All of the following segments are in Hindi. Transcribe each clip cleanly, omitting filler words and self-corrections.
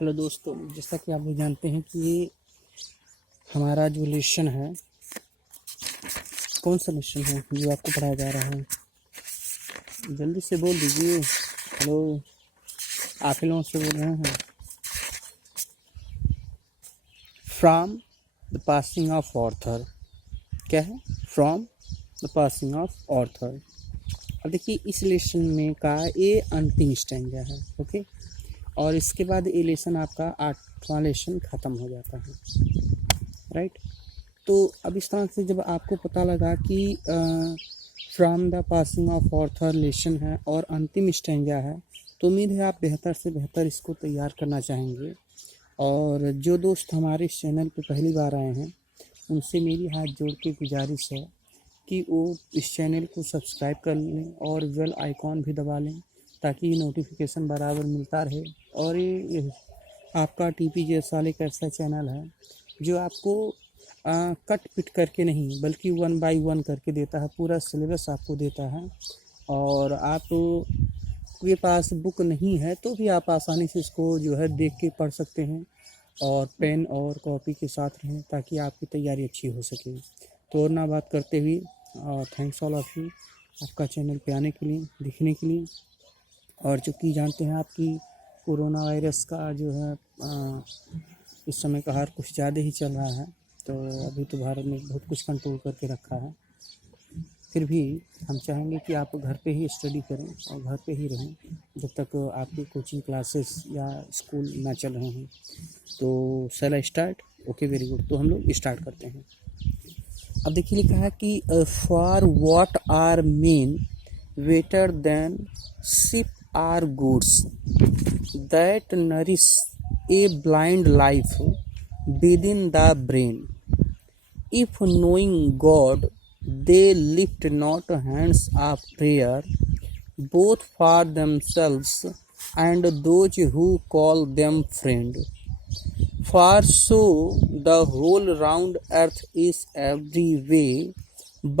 हेलो दोस्तों, जैसा कि आप लोग जानते हैं कि ये हमारा जो लेसन है, कौन सा लेसन है जो आपको पढ़ाया जा रहा है? जल्दी से बोल दीजिए। हेलो, आप ही लोगों से बोल रहे हैं। From the passing of Arthur. क्या है? From the passing of Arthur. अब देखिए, इस लेसन में का ये अंतिम स्टैंजा है। ओके, और इसके बाद ये लेसन आपका 8वां लेसन ख़त्म हो जाता है, राइट। तो अब इस तरह से जब आपको पता लगा कि from the passing of Arthur lesson है और अंतिम स्टैंजा है, तो उम्मीद है आप बेहतर से बेहतर इसको तैयार करना चाहेंगे। और जो दोस्त हमारे इस चैनल पे पहली बार आए हैं, उनसे मेरी हाथ जोड़ के गुजारिश है कि वो इस चैनल को सब्सक्राइब कर लें और बेल आइकॉन भी दबा लें, ताकि नोटिफिकेशन बराबर मिलता रहे। और ये आपका TPGS वाले एक ऐसा चैनल है जो आपको कट पिट करके नहीं, बल्कि 1 बाय 1 करके देता है, पूरा सिलेबस आपको देता है। और आप के पास बुक नहीं है तो भी आप आसानी से इसको जो है देख के पढ़ सकते हैं, और पेन और कॉपी के साथ रहें ताकि आपकी तैयारी अच्छी हो सके। तो और ना बात करते हुए, थैंक्स ऑल ऑफ यू आपका चैनल पे आने के लिए, दिखने के लिए। और चूँकि जानते हैं आपकी कोरोना वायरस का जो है इस समय का हार कुछ ज़्यादा ही चल रहा है, तो अभी तो भारत ने बहुत कुछ कंट्रोल करके रखा है। फिर भी हम चाहेंगे कि आप घर पे ही स्टडी करें और घर पे ही रहें जब तक आपकी कोचिंग क्लासेस या स्कूल ना चल रहे हैं। तो शैल स्टार्ट? Okay, very good. तो हम लोग स्टार्ट करते हैं। अब देखिए, लिखा है कि for what are men better than sheep are goods that nourish a blind life within the brain. If knowing God, they lift not hands of prayer, both for themselves and those who call them friend. For so the whole round earth is every way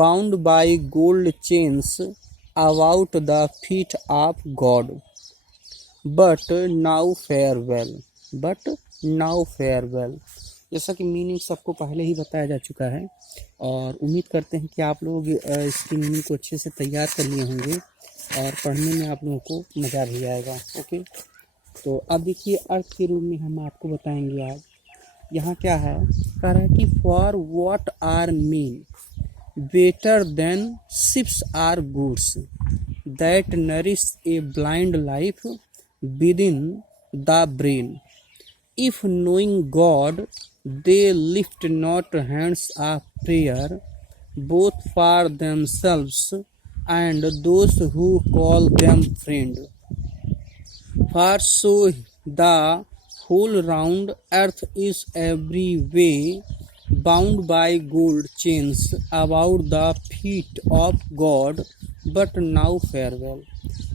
bound by gold chains about the feet of God. But now farewell. जैसा कि मीनिंग सबको पहले ही बताया जा चुका है, और उम्मीद करते हैं कि आप लोग इसकी मीनिंग को अच्छे से तैयार कर लिए होंगे और पढ़ने में आप लोगों को मज़ा भी आएगा। ओके, तो अब देखिए, अर्थ के रूप में हम आपको बताएंगे आज। यहाँ क्या है? कह रहा है कि for what are men better than sheeps are goods that nourish a blind life within the brain. If knowing God, they lift not hands of prayer, both for themselves and those who call them friend. For so the whole round earth is every way bound by gold chains about the feet of God, but now farewell.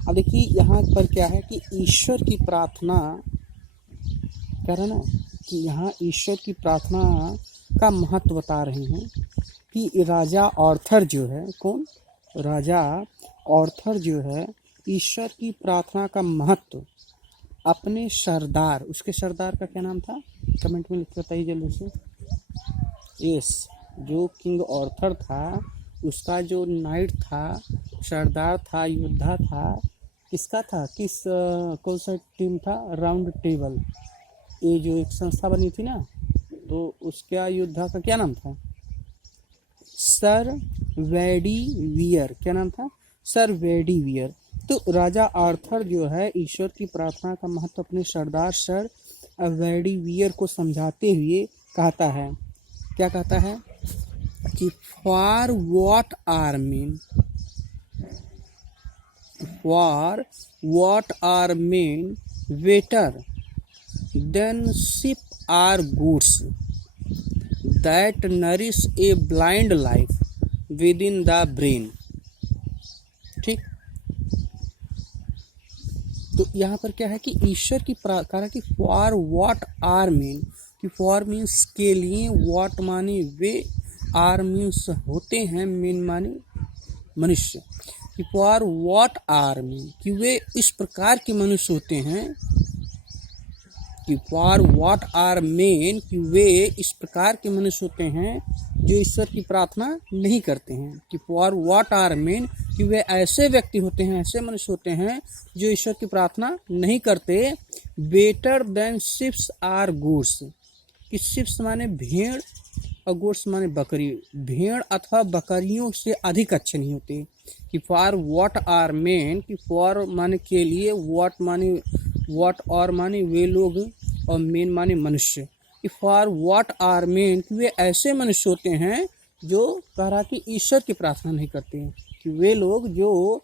अब देखिए, यहाँ पर क्या है कि ईश्वर की प्रार्थना कह रहे ना, कि यहाँ ईश्वर की प्रार्थना का महत्व बता रहे हैं कि राजा ऑर्थर जो है, कौन? राजा ऑर्थर जो है, ईश्वर की प्रार्थना का महत्व अपने सरदार, उसके सरदार का क्या नाम था? कमेंट में लिख के बताइए जल्दी से। यस, जो किंग ऑर्थर था, उसका जो नाइट था, सरदार था, योद्धा था, किसका था? कौन सा टीम था? राउंड टेबल, ये जो एक संस्था बनी थी ना, तो उसका योद्धा का क्या नाम था? सर वेडीवियर। क्या नाम था? सर वेडीवियर। तो राजा आर्थर जो है, ईश्वर की प्रार्थना का महत्व अपने सरदार सर वेडीवियर को समझाते हुए कहता है। क्या कहता है? कि for what are men, for what are men better then sheep are goods that nourish a blind life within the brain. ठीक, तो यहाँ पर क्या है कि ईश्वर की कहा कि फॉर व्हाट आर मीन, कि फॉर मीन्स के लिए, व्हाट माने वे, आर मीन्स होते हैं, मीन माने मनुष्य, कि फॉर व्हाट आर मीन, कि वे इस प्रकार के मनुष्य होते हैं कि फॉर व्हाट आर मेन, कि वे इस प्रकार के मनुष्य होते हैं जो ईश्वर की प्रार्थना नहीं करते हैं। कि फॉर व्हाट आर मेन, कि वे ऐसे व्यक्ति होते हैं, ऐसे मनुष्य होते हैं जो ईश्वर की प्रार्थना नहीं करते। Better than sheeps are goods, कि शिप्स माने भेड़ और गोट्स माने बकरी, भेड़ अथवा बकरियों से अधिक अच्छे नहीं होते। कि फॉर व्हाट आर मेन, कि फॉर माने के लिए, व्हाट और माने वे लोग, और मेन माने मनुष्य। कि फॉर व्हाट आर मेन, कि वे ऐसे मनुष्य होते हैं जो कह रहा कि ईश्वर की प्रार्थना नहीं करते हैं। कि वे लोग जो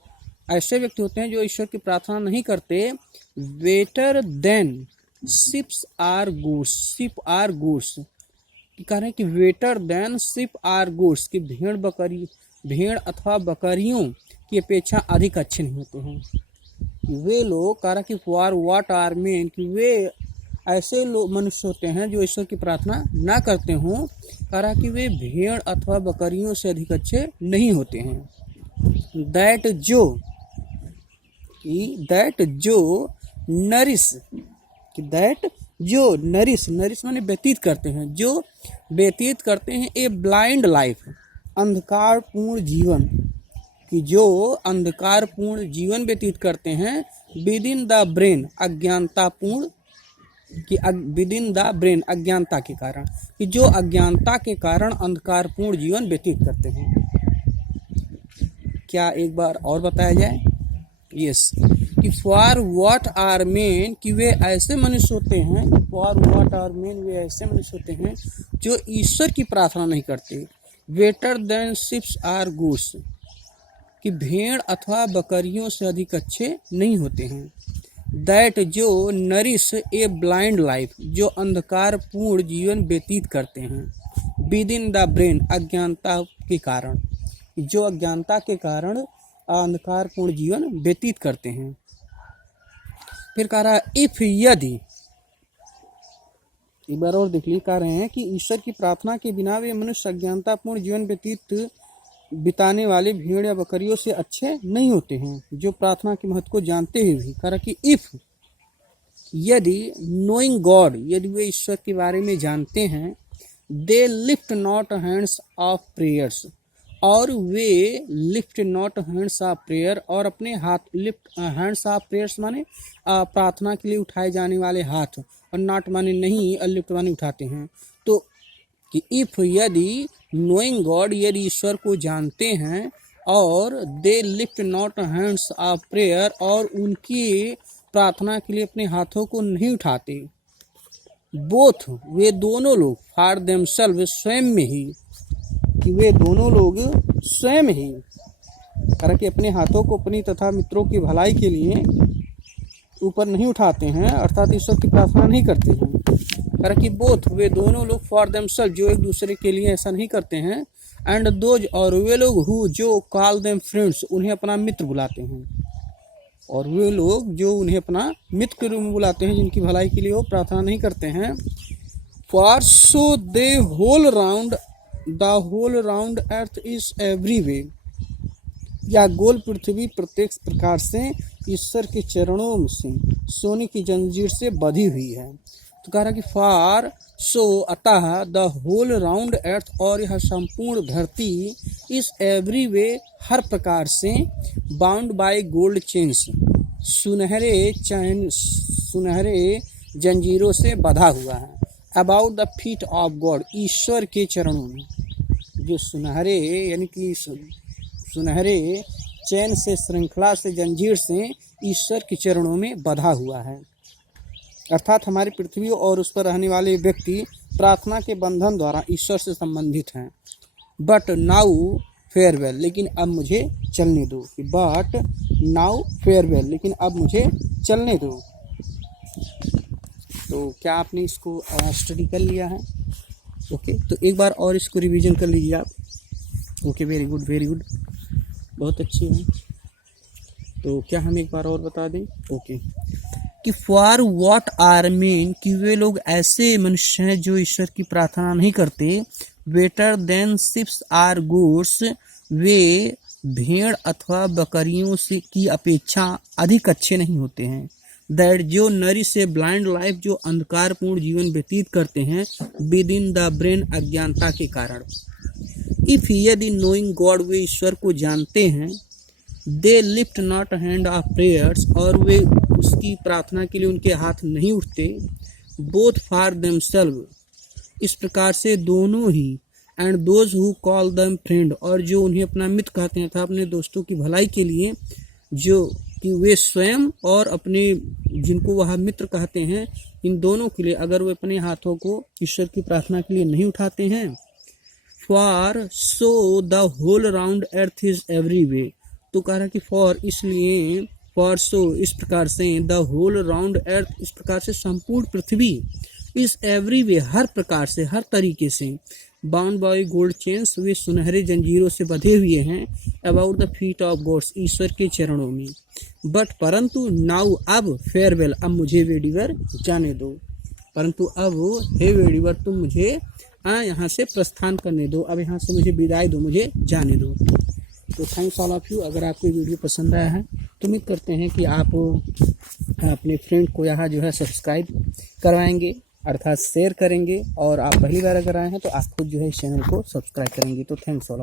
ऐसे व्यक्ति होते हैं जो ईश्वर की प्रार्थना नहीं करते। Better than sheeps are goods, sheep are goods, कह रहे हैं कि better than sheep are goods, कि भेड़ अथवा बकरियों की अपेक्षा अधिक अच्छे नहीं होते हैं। कि वे लोग कह रहा कि फॉर व्हाट आर मेन, कि वे ऐसे लोग मनुष्य होते हैं जो ईश्वर की प्रार्थना ना करते हों। कह रहा कि वे भेड़ अथवा बकरियों से अधिक अच्छे नहीं होते हैं। दैट जो नरिश, कि दैट जो नरिश माने व्यतीत करते हैं, जो व्यतीत करते हैं ए ब्लाइंड लाइफ, अंधकारपूर्ण जीवन, कि जो अंधकारपूर्ण जीवन व्यतीत करते हैं। विद इन द ब्रेन, अज्ञानतापूर्ण, कि विद इन द ब्रेन, अज्ञानता के कारण, कि जो अज्ञानता के कारण अंधकारपूर्ण जीवन व्यतीत करते हैं। क्या एक बार और बताया जाए? यस, कि फॉर व्हाट आर मेन, कि वे ऐसे मनुष्य होते हैं, फॉर व्हाट आर मेन, वे ऐसे मनुष्य होते हैं जो ईश्वर की प्रार्थना नहीं करते। Better than sheeps are goods, कि भेड़ अथवा बकरियों से अधिक अच्छे नहीं होते हैं। दैट जो नरिश ए ब्लाइंड लाइफ, जो अंधकारपूर्ण जीवन व्यतीत करते हैं। विद इन द ब्रेन, अज्ञानता के कारण, जो अज्ञानता के कारण अंधकारपूर्ण जीवन व्यतीत करते हैं। फिर कह रहा है इफ, यदि, एक बार और देख लीजिए, कह रहे हैं कि ईश्वर की प्रार्थना के बिना वे मनुष्य अज्ञानतापूर्ण जीवन व्यतीत बिताने वाले भेड़ या बकरियों से अच्छे नहीं होते हैं, जो प्रार्थना के महत्व को जानते हुए भी। कह रहा कि इफ, यदि, नोइंग गॉड, यदि वे ईश्वर के बारे में जानते हैं। They lift not hands of prayers, और वे lift not hands of prayer, और अपने हाथ, लिफ्ट हैंड्स ऑफ प्रेयर्स माने प्रार्थना के लिए उठाए जाने वाले हाथ, और नॉट माने नहीं, और लिफ्ट माने उठाते हैं। तो कि इफ, यदि, नोइंग गॉड, यदि ईश्वर को जानते हैं, और they lift not hands of prayer, और उनकी प्रार्थना के लिए अपने हाथों को नहीं उठाते। बोथ, वे दोनों लोग, फॉर देमसेल्व, स्वयं में ही, कि वे दोनों लोग स्वयं ही, कारण कि अपने हाथों को अपनी तथा मित्रों की भलाई के लिए ऊपर नहीं उठाते हैं, अर्थात ईश्वर की प्रार्थना नहीं करते हैं। कारण कि बोथ, वे दोनों लोग, फॉर देमसेल्फ, जो एक दूसरे के लिए ऐसा नहीं करते हैं। एंड दोज, और वे लोग, हु, जो कॉल देम फ्रेंड्स, उन्हें अपना मित्र बुलाते हैं। और वे लोग जो उन्हें अपना मित्र के रूप में बुलाते हैं, जिनकी भलाई के लिए वो प्रार्थना नहीं करते हैं। For so the whole round, the whole round earth is every way, या गोल पृथ्वी प्रत्येक प्रकार से ईश्वर के चरणों से सोने की जंजीर से बंधी हुई है। तो कह रहा कि फॉर सो, अतः, द होल राउंड अर्थ, और यह संपूर्ण धरती, इस एवरी वे, हर प्रकार से, बाउंड बाय गोल्ड चेन्स, सुनहरे जंजीरों से बंधा हुआ है। About the feet of God, ईश्वर के चरणों में, जो सुनहरे, यानी कि सुनहरे चैन से, श्रृंखला से, जंजीर से ईश्वर के चरणों में बंधा हुआ है। अर्थात हमारी पृथ्वी और उस पर रहने वाले व्यक्ति प्रार्थना के बंधन द्वारा ईश्वर से संबंधित हैं। बट नाउ फेयरवेल, लेकिन अब मुझे चलने दो। बट नाउ फेयरवेल, लेकिन अब मुझे चलने दो। तो क्या आपने इसको स्टडी कर लिया है? ओके, तो एक बार और इसको रिवीजन कर लीजिए आप। Okay, very good, very good, बहुत अच्छी है। तो क्या हम एक बार और बता दें? ओके, कि फॉर व्हाट आर मेन, कि वे लोग ऐसे मनुष्य हैं जो ईश्वर की प्रार्थना नहीं करते। Better than sheeps are goats, वे भेड़ अथवा बकरियों से की अपेक्षा अधिक अच्छे नहीं होते हैं। दैट जो नरी से ब्लाइंड लाइफ, जो अंधकारपूर्ण जीवन व्यतीत करते हैं विद इन द ब्रेन, अज्ञानता के कारण। इफ यदि नोइंग गॉड, वे ईश्वर को जानते हैं, they lift not hand of prayers, और वे उसकी प्रार्थना के लिए उनके हाथ नहीं उठते, बोथ फॉर देमसेल्व, इस प्रकार से दोनों ही, and those who call them friend, और जो उन्हें अपना मित्र कहते हैं था अपने दोस्तों की भलाई के लिए, जो कि वे स्वयं और अपने जिनको वह मित्र कहते हैं, इन दोनों के लिए अगर वे अपने हाथों को ईश्वर की प्रार्थना के लिए नहीं उठाते हैं, for so the whole round earth is every way, तो कह रहा कि फॉर इसलिए, फॉर सो इस प्रकार से, द होल राउंड अर्थ इस प्रकार से संपूर्ण पृथ्वी, इस एवरी वे हर प्रकार से, हर तरीके से, बाउंड बाय गोल्ड चेन्स, वे सुनहरे जंजीरों से बंधे हुए हैं, about the feet of gods, ईश्वर के चरणों में। बट परंतु नाउ, अब फेयरवेल, अब मुझे वेडिवर जाने दो, परंतु अब हे वेडिवर तुम मुझे यहाँ से प्रस्थान करने दो, अब यहाँ से मुझे विदाई दो, मुझे जाने दो। तो थैंक्स ऑल ऑफ यू। अगर आपको वीडियो पसंद आया है तो उम्मीद करते हैं कि आप अपने फ्रेंड को यहाँ जो है सब्सक्राइब करवाएंगे, अर्थात शेयर करेंगे, और आप पहली बार अगर आए हैं तो आप खुद जो है इस चैनल को सब्सक्राइब करेंगे। तो थैंक्स ऑल।